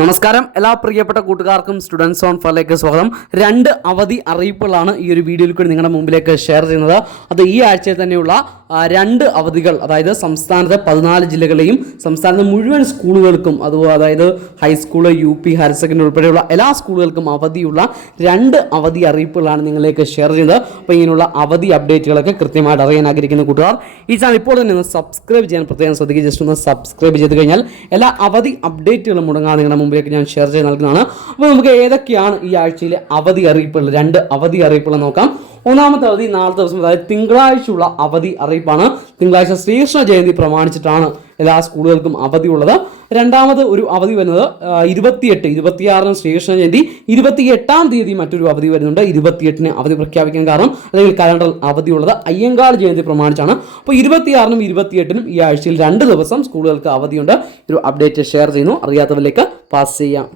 നമസ്കാരം എല്ലാ പ്രിയപ്പെട്ട കൂട്ടുകാർക്കും സ്റ്റുഡൻസ് ഓൺ ഫറിലേക്ക് സ്വാഗതം. രണ്ട് അവധി അറിയിപ്പുകളാണ് ഈ ഒരു വീഡിയോയിൽ കൂടി നിങ്ങളുടെ മുമ്പിലേക്ക് ഷെയർ ചെയ്യുന്നത്. അത് ഈ ആഴ്ചയിൽ തന്നെയുള്ള രണ്ട് അവധികൾ, അതായത് സംസ്ഥാനത്തെ 14 ജില്ലകളെയും സംസ്ഥാനത്തെ മുഴുവൻ സ്കൂളുകൾക്കും, അതായത് ഹൈസ്കൂൾ, UP, ഹയർ സെക്കൻഡറി ഉൾപ്പെടെയുള്ള എല്ലാ സ്കൂളുകൾക്കും അവധിയുള്ള രണ്ട് അവധി അറിയിപ്പുകളാണ് നിങ്ങളിലേക്ക് ഷെയർ ചെയ്തത്. അപ്പോൾ ഇങ്ങനെയുള്ള അവധി അപ്ഡേറ്റുകളൊക്കെ കൃത്യമായിട്ട് അറിയാൻ ആഗ്രഹിക്കുന്ന കൂട്ടുകാർ ഈ ചാനൽ ഇപ്പോൾ തന്നെ ഒന്ന് സബ്സ്ക്രൈബ് ചെയ്യാൻ പ്രത്യേകം ശ്രദ്ധിക്കുക. ജസ്റ്റ് ഒന്ന് സബ്സ്ക്രൈബ് ചെയ്ത് കഴിഞ്ഞാൽ എല്ലാ അവധി അപ്ഡേറ്റുകളും മുടങ്ങാതെ നിങ്ങളുടെ മുമ്പിലേക്ക് ഞാൻ ഷെയർ ചെയ്ത് നൽകുന്നതാണ്. അപ്പോൾ നമുക്ക് ഏതൊക്കെയാണ് ഈ ആഴ്ചയിലെ അവധി അറിയിപ്പുകൾ, രണ്ട് അവധി അറിയിപ്പുകൾ നോക്കാം. ഒന്നാമത്തെ അവധി നാളത്തെ ദിവസം, അതായത് തിങ്കളാഴ്ചയുള്ള അവധി അറിയിപ്പാണ്. തിങ്കളാഴ്ച ശ്രീകൃഷ്ണ ജയന്തി പ്രമാണിച്ചിട്ടാണ് എല്ലാ സ്കൂളുകൾക്കും അവധി ഉള്ളത്. രണ്ടാമത് ഒരു അവധി വരുന്നത് 26-ന് ശ്രീകൃഷ്ണ ജയന്തി, 28-ാം തീയതി മറ്റൊരു അവധി വരുന്നുണ്ട്. 28-ന് അവധി പ്രഖ്യാപിക്കാൻ കാരണം അല്ലെങ്കിൽ കലണ്ടറിൽ അവധിയുള്ളത് അയ്യങ്കാൾ ജയന്തി പ്രമാണിച്ചാണ്. അപ്പോൾ 26-നും 28-നും ഈ ആഴ്ചയിൽ 2 ദിവസം സ്കൂളുകൾക്ക് അവധിയുണ്ട്. ഒരു അപ്ഡേറ്റ് ഷെയർ ചെയ്യുന്നു, അറിയാത്തവരിലേക്ക് പാസ് ചെയ്യാം.